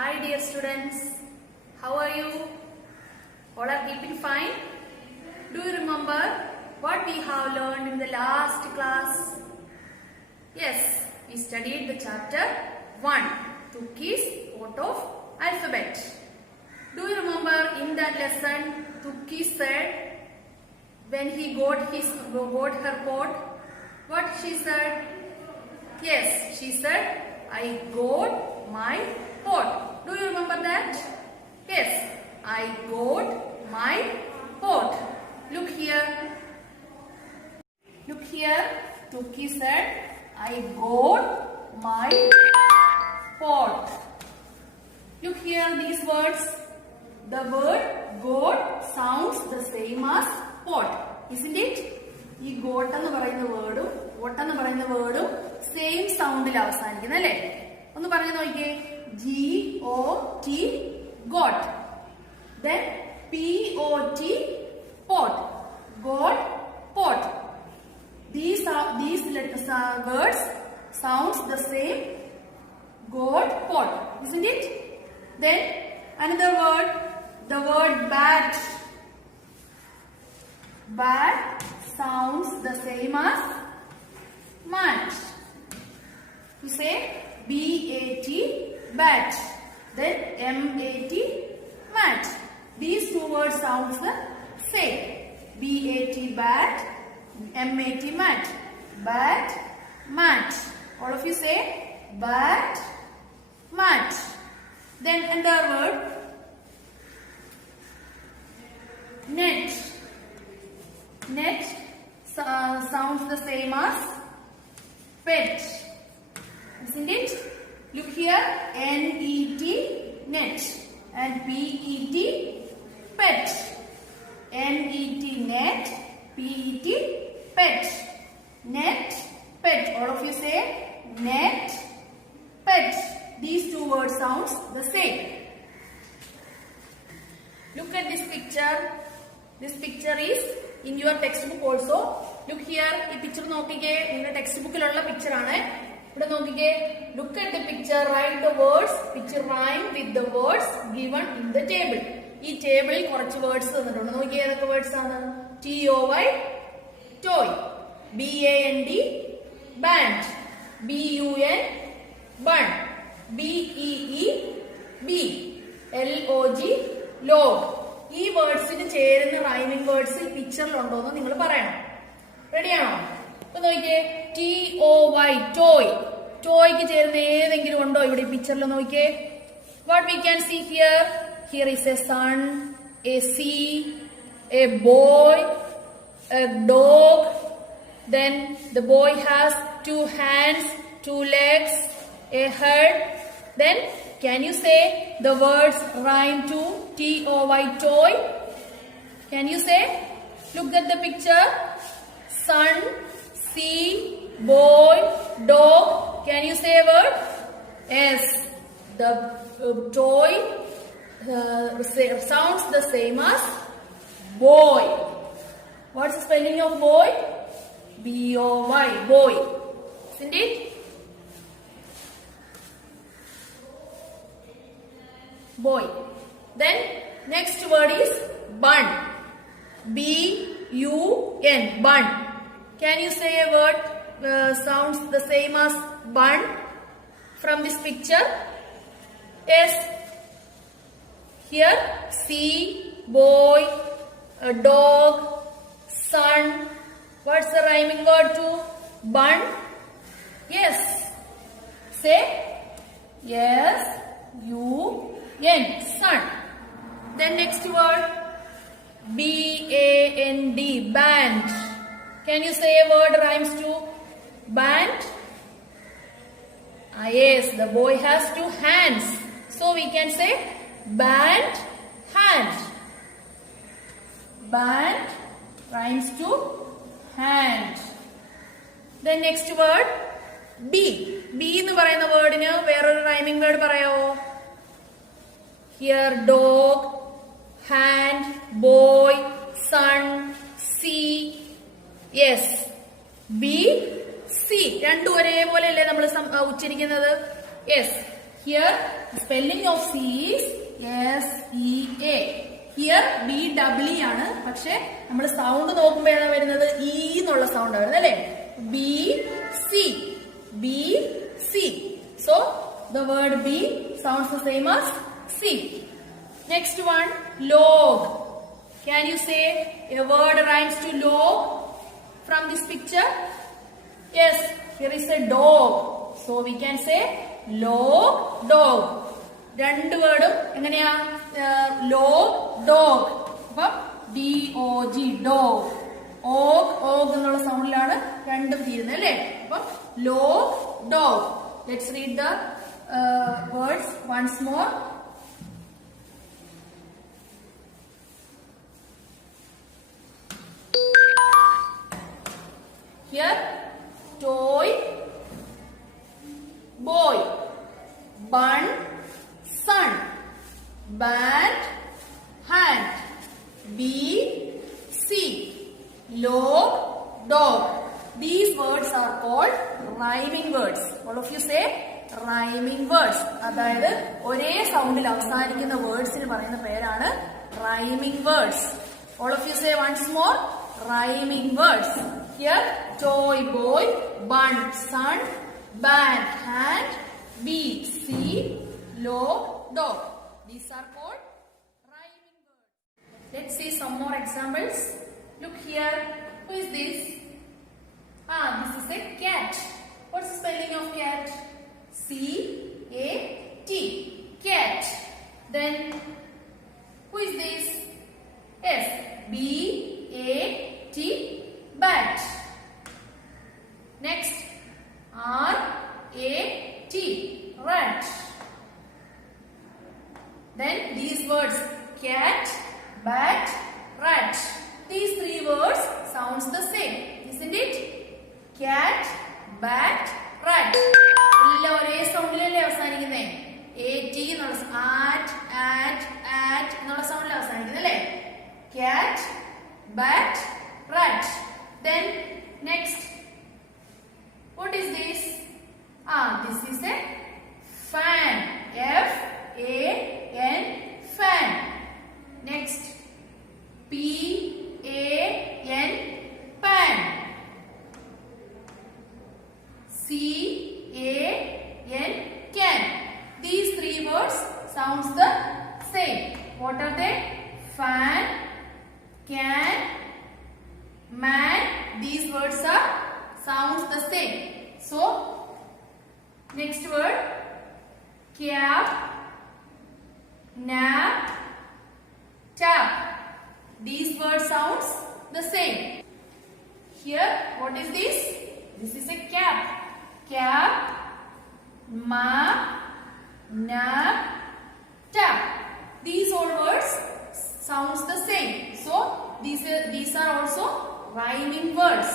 Hi dear students, how are you? All are keeping fine? Do you remember what we have learned in the last class? Yes, we studied the chapter 1, Tukki's Pot of Alphabet. Do you remember in that lesson, Tukki said when he got her pot, what she said? Yes, she said, I got my pot. Do you remember that? Yes, I got my pot. Look here. Look here. Tukki said, I got my pot. Look here, these words. The word got sounds the same as pot, isn't it? ഈ got എന്ന് പറയുന്ന വേർഡും vote എന്ന് പറയുന്ന വേർഡും same സൗണ്ടിൽ അവസാനിക്കുന്ന അല്ലേ? ഒന്ന് പറഞ്ഞു നോക്കിയേ. GOT got. Then POT pot. Got pot. These words sounds the same. Got pot, isn't it? Then another word, the word bat. Bat sounds the same as mat. You say BAT bat. Then MAT mat. These two words sounds the same. BAT bat, MAT mat. Bat, mat. All of you say bat, mat. Then another word, net. Net sounds the same as pet, isn't it? Look here, NET net and PET pet. NET net, PET pet. Net, pet. All of you say net, pet. These two words sounds the same. Look at this picture. This picture is in your textbook also. Look here, ഈ picture നോക്കിക്കേ. നിങ്ങളുടെ text ബുക്കിലുള്ള picture ആണ്. ഇവിടെ നോക്കിക്കേ. Look at the picture, write the words which rhyme with the words given in the table. ഈ ടേബിളിൽ കുറച്ച് words തന്നിട്ടുണ്ട്. നോക്കിയേ ഏതൊക്കെ വേർഡ്സ് ആണ്? TOY toy, BAND band, BUN bun, BEE bee, LOG log. ഈ വേർഡ്സിന് ചേരുന്ന റൈമിംഗ് വേർഡ്സ് പിക്ചറിലുണ്ടോന്ന് നിങ്ങൾ പറയണം. റെഡിയാണോ? അപ്പൊ നോക്കിയേ, TOY ടോയ്. ടോയ്ക്ക് ചേരുന്ന ഏതെങ്കിലും ഉണ്ടോ ഇവിടെ പിക്ചറിൽ? നോക്കിയേ. What we can see here? Here is a sun, a sea, a boy, a dog. Then the boy has 2 hands, 2 legs, a head. Then can you say the words rhyme to TOY toy? Can you say? Look at the picture. Sun, sea, boy, dog. Can you say a word? Yes. The toy sounds the same as boy. What's the spelling of boy? BOY, boy. Isn't it? Boy. Then next word is bun. BUN, bun. Can you say a word sounds the same as bun from this picture? Yes. Here, sea, boy, a dog, sun. What's the rhyming word to bun? Yes. Say yes, UN, sun. Then next word, BAND, band. Can you say a word rhymes to band? Yes, the boy has 2 hands. So we can say band, hand. Band rhymes to hand. Then next word, B. B എന്ന് പറയുന്ന വേർഡിന് വേറൊരു rhyming word പറയാവോ? Here dog, hand, boy, sun, sea. Yes. B, C. രണ്ടും ഒരേപോലെയല്ലേ നമ്മൾ ഉച്ചരിക്കുന്നത്? Yes. Here, the spelling of C is S-E-A. Here, B-double-E ആണ്. പക്ഷെ നമ്മൾ sound നോക്കുമ്പോൾ ഏതാ വരുന്നത്? E എന്നുള്ള സൗണ്ട് വരുന്നത് അല്ലേ? B-C. B-C. So, the word B sounds the same as C. Next one, log. Can you say a word rhymes to log from this picture? Yes, here is a dog. So we can say log, dog. രണ്ട് വേർഡും എങ്ങനെയാ? log, dog. അപ്പം D-O-G, dog. Og എന്നുള്ള സൗണ്ടിലാണ് രണ്ടും തീരുന്നത് അല്ലേ? അപ്പം log, dog. Let's read the words once more. Here, toy, boy, bun, sun, bat, hand, bee, sea, log, dog. These words are called rhyming words. All of you say rhyming words. അതായത് ഒരേ സൗണ്ടിൽ അവസാനിക്കുന്ന വേർഡ്സിന് പറയുന്ന പേരാണ് rhyming words. All of you say once more, rhyming words. Here, toy, boy, bun, sun, bat, hand, bee, sea, log, dog. These are called rhyming words. Let's see some more examples. Look here. Who is this? This is a cat. What's the spelling of cat? C-A-T. Cat. Then, who is this? Yes, B-A-T. Bat. Next, R-A-T. Rat. Then these words, cat, bat, rat. These three words sounds the same, isn't it? Cat, bat, rat. എല്ലാം ഒരേ സൗണ്ടിലല്ലേ അവസാനിക്കുന്നേ? AT എന്നുള്ള at എന്നുള്ള സൗണ്ടിൽ അവസാനിക്കുന്നത് അല്ലേ? Cat, bat, rat. Then next, what is this? This is a fan. F-A-N, fan. Next, P-A-N, pan. C-A-N, can. These three words sounds the same. What are they? Fan, can, man. These words are sounds the same. So, next word, cap, nap, tap. These words sounds the same. Here, what is this? This is a cap. Cap, map, nap, tap. These all words sounds the same. So, these are also rhyming words.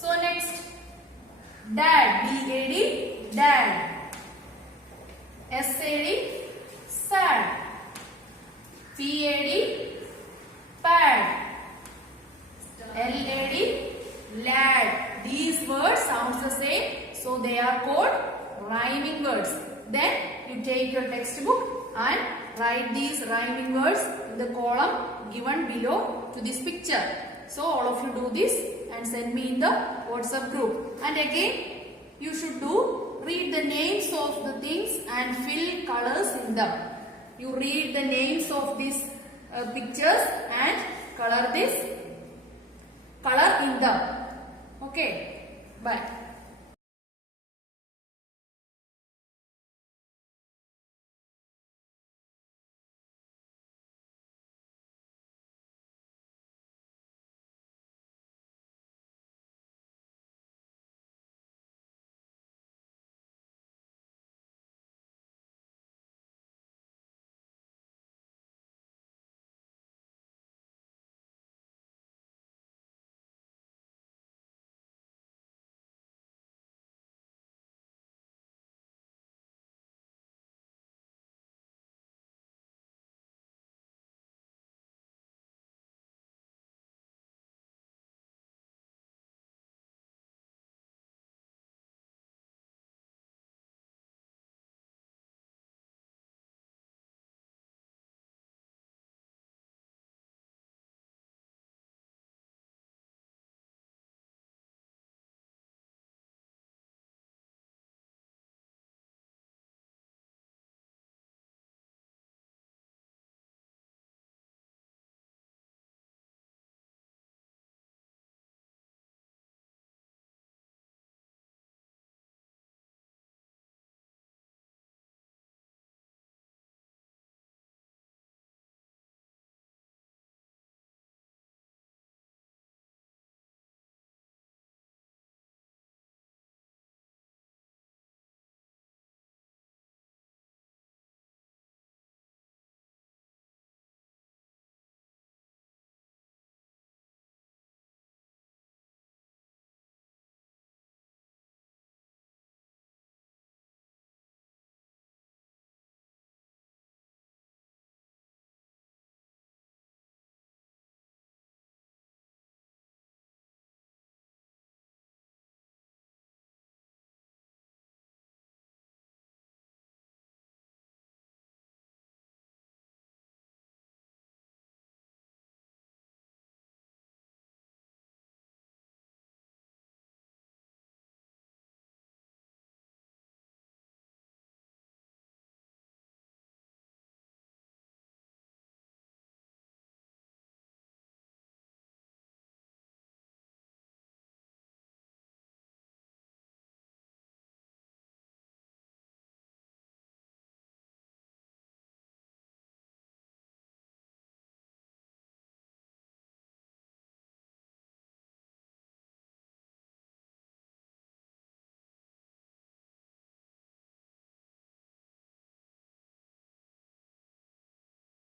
So, next, dad. D-A-D, dad. S-A-D, sad. P-A-D, pad. L-A-D, lad. These words sounds the same, so they are called rhyming words. Then you take your textbook and write these rhyming words in the column given below to this picture. So all of you do this and send me in the WhatsApp group. And again, you should read the names of the things and fill colors in them. You read the names of these pictures and color in them. Okay, bye.